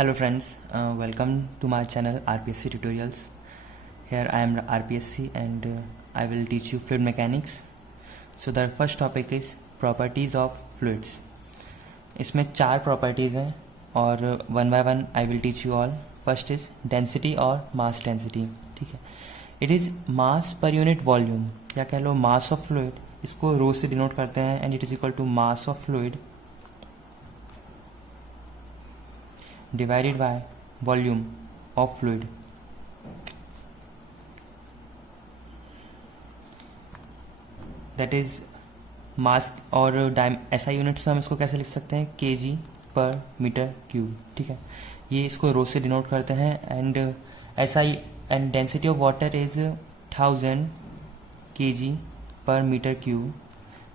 Hello friends, welcome to my channel RPSC Tutorials. Here I am RPSC and I will teach you fluid mechanics. So the first topic is properties of fluids. इसमें 4 properties हैं और one by one I will teach you all. First is density और mass density. ठीक है, it is mass per unit volume या कह लो mass of fluid. इसको रो से डिनोट करते हैं and it is equal to mass of fluid divided by volume of fluid. That is मास और SI यूनिट्स हम इसको कैसे लिख सकते हैं, kg पर मीटर क्यूब. ठीक है, ये इसको रो से डिनोट करते हैं. And SI and density of water is 1000 kg पर मीटर क्यूब.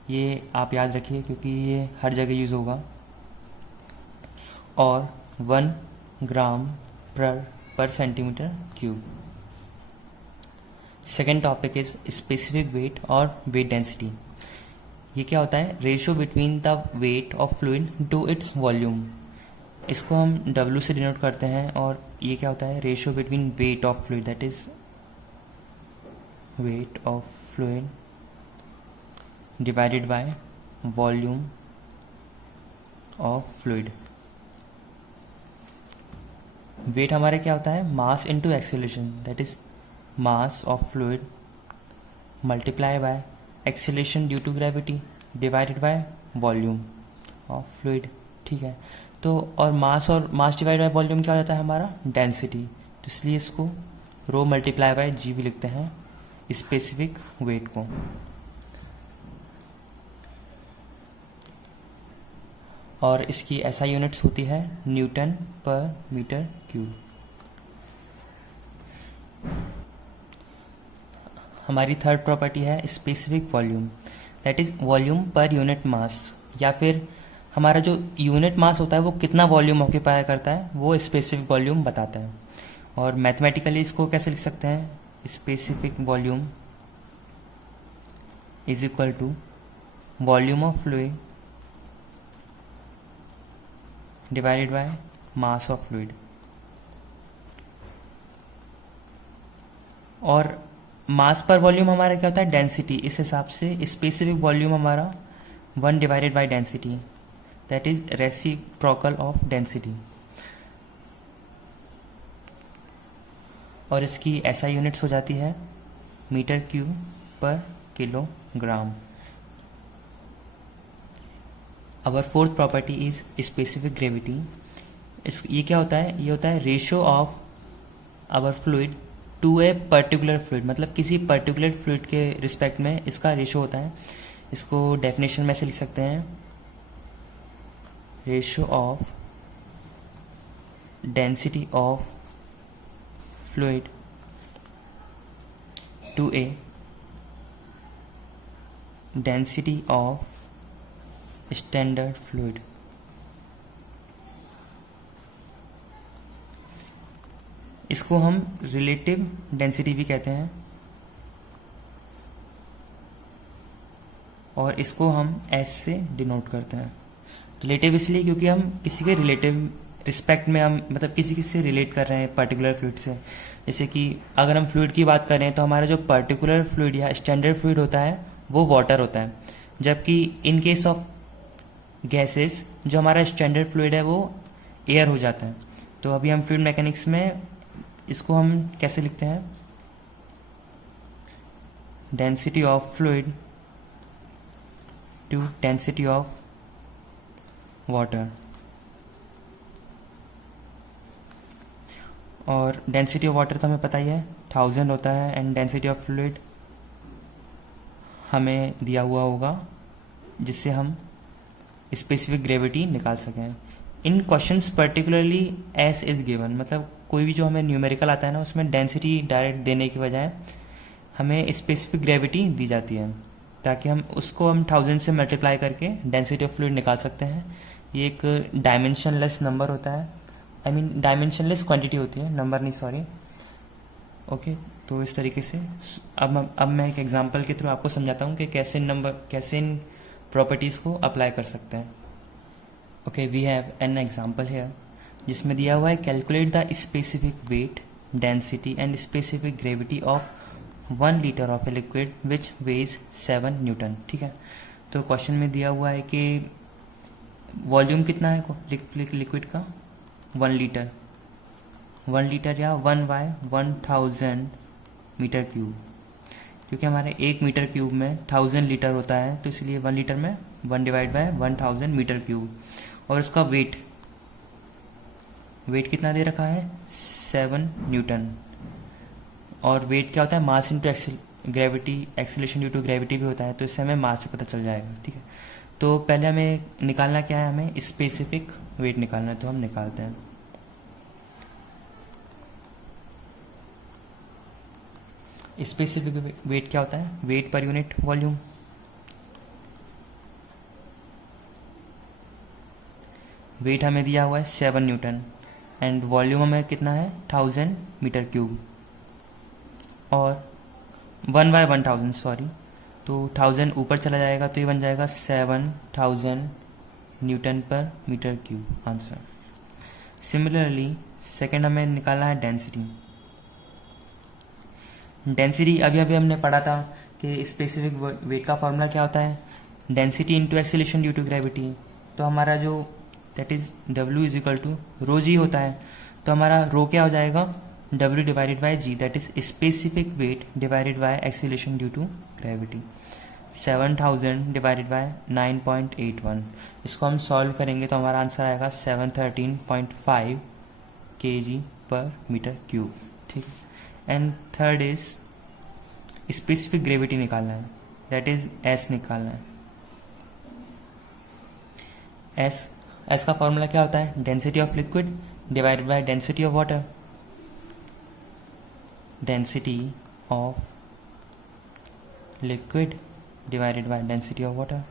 ये आप याद रखिए क्योंकि ये हर जगह यूज़ होगा. और 1 ग्राम पर centimetre cube. Second topic is specific weight और वेट डेंसिटी. ये क्या होता है, ratio between the weight of fluid to its volume. इसको हम W से डिनोट करते हैं. और ये क्या होता है, ratio between weight of fluid, that is weight of fluid divided by volume of fluid. Weight हमारे क्या होता है, mass into acceleration, that is mass of fluid multiply by acceleration due to gravity divided by volume of fluid. ठीक है, तो और mass divide by volume क्या हो जाता है हमारा, डेंसिटी. तो इसलिए इसको रो मल्टीप्लाई बाय जी भी लिखते हैं स्पेसिफिक वेट को. और इसकी SI यूनिट्स होती है न्यूटन पर मीटर क्यूब. हमारी थर्ड प्रॉपर्टी है specific volume, that is volume per unit mass. या फिर हमारा जो यूनिट मास होता है वो कितना वॉल्यूम ऑक्यूपाई करता है वो स्पेसिफिक वॉल्यूम बताता है. और मैथमेटिकली इसको कैसे लिख सकते हैं, specific volume is equal to volume of fluid divided by mass of fluid. और मास पर वॉल्यूम हमारा क्या होता है, डेंसिटी. इस हिसाब से स्पेसिफिक वॉल्यूम हमारा 1 divided by density, that is reciprocal of density. और इसकी SI यूनिट्स हो जाती है मीटर क्यूब पर kilogram. Our fourth property is specific gravity. ये क्या होता है, ये होता है ratio of our fluid to a particular fluid. मतलब किसी पर्टिकुलर फ्लूइड के रिस्पेक्ट में इसका रेशियो होता है. इसको डेफिनेशन में से लिख सकते हैं, ratio of density of fluid to a density of standard fluid. इसको हम रिलेटिव डेंसिटी भी कहते हैं. और इसको हम S से डिनोट करते हैं. रिलेटिव इसलिए क्योंकि हम किसी के रिलेटिव रिस्पेक्ट में हम मतलब किसी से रिलेट कर रहे हैं पर्टिकुलर फ्लूइड से. जैसे कि अगर हम फ्लूइड की बात करें तो हमारा जो पर्टिकुलर फ्लूइड या स्टैंडर्ड फ्लूइड होता है वो वाटर होता है. जबकि इन केस ऑफ गैसेस जो हमारा स्टैंडर्ड फ्लूइड है वो एयर हो जाता है. तो अभी हम फ्लूइड मैकेनिक्स में इसको हम कैसे लिखते हैं, density of fluid to density of water. और डेंसिटी ऑफ वाटर तो हमें पता ही है 1000 होता है. एंड डेंसिटी ऑफ फ्लूइड हमें दिया हुआ होगा जिससे हम स्पेसिफिक ग्रेविटी निकाल सकें. In questions particularly S is given, मतलब कोई भी जो हमें न्यूमेरिकल आता है ना उसमें डेंसिटी डायरेक्ट देने की बजाय हमें स्पेसिफिक ग्रेविटी दी जाती है ताकि हम उसको 1000 से मल्टीप्लाई करके डेंसिटी ऑफ फ्लूइड निकाल सकते हैं. ये एक डायमेंशनलेस नंबर होता है, आई मीन डायमेंशनलेस क्वांटिटी होती है, नंबर नहीं, सॉरी. ओके, तो इस तरीके से अब मैं एक एग्जांपल के थ्रू आपको समझाता हूँ कि कैसे इन प्रॉपर्टीज़ को अप्लाई कर सकते हैं. Okay, we have an example here. जिसमें दिया हुआ है calculate the specific weight, density and specific gravity of 1 litre of a liquid which ways 7 Newton. ठीक है, तो क्वेश्चन में दिया हुआ है कि वॉल्यूम कितना है लिक्विड का, 1 लीटर, 1 लीटर या 1/1000 मीटर क्यूब, क्योंकि हमारे 1 मीटर क्यूब में 1000 लीटर होता है, तो इसलिए 1 लीटर में 1/1000 मीटर क्यूब। और उसका वेट कितना दे रखा है, 7 न्यूटन। और वेट क्या होता है, mass into gravity, acceleration due to gravity भी होता है, तो इससे हमें मास से पता चल जाएगा। ठीक है, तो पहले हमें निकालना क्या है, हमें स्पेसिफिक वेट निकालना है, तो हम निकालते हैं। स्पेसिफिक वेट क्या होता है, wait per unit volume. Wait हमें दिया हुआ है 7 न्यूटन एंड वॉल्यूम हमें कितना है, 1000 मीटर क्यूब। और 1/1000 सॉरी, तो 1000 ऊपर चला जाएगा तो ये बन जाएगा 7000 न्यूटन पर metre cube, answer. Similarly second हमें निकालना है डेंसिटी। डेंसिटी अभी हमने पढ़ा था कि स्पेसिफिक वेट का फॉर्मूला क्या होता है, density into acceleration due to gravity. तो हमारा जो that is W is equal to rho g होता है, तो हमारा रो क्या हो जाएगा, W divided by g, that is specific weight divided by acceleration due to gravity. 7000 divided by 9.81, इसको हम सॉल्व करेंगे तो हमारा आंसर आएगा 713.5 kg पर मीटर क्यूब। ठीक है, and third is specific gravity निकालना है, दैट इज S निकालना है। S का फॉर्मूला क्या होता है, density of liquid divided by density of water. Density of liquid divided by density of water.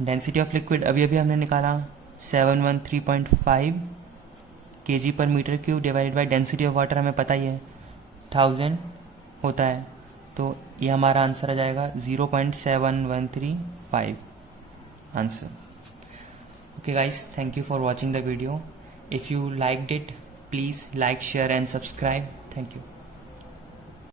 Density of liquid अभी हमने निकाला 713.5 kg पर metre cube divided by density of water हमें पता ही है 1000 होता है, तो ये हमारा आंसर आ जाएगा 0.7135 answer. Okay guys, thank you for watching the video. If you liked it, please like, share and subscribe. Thank you.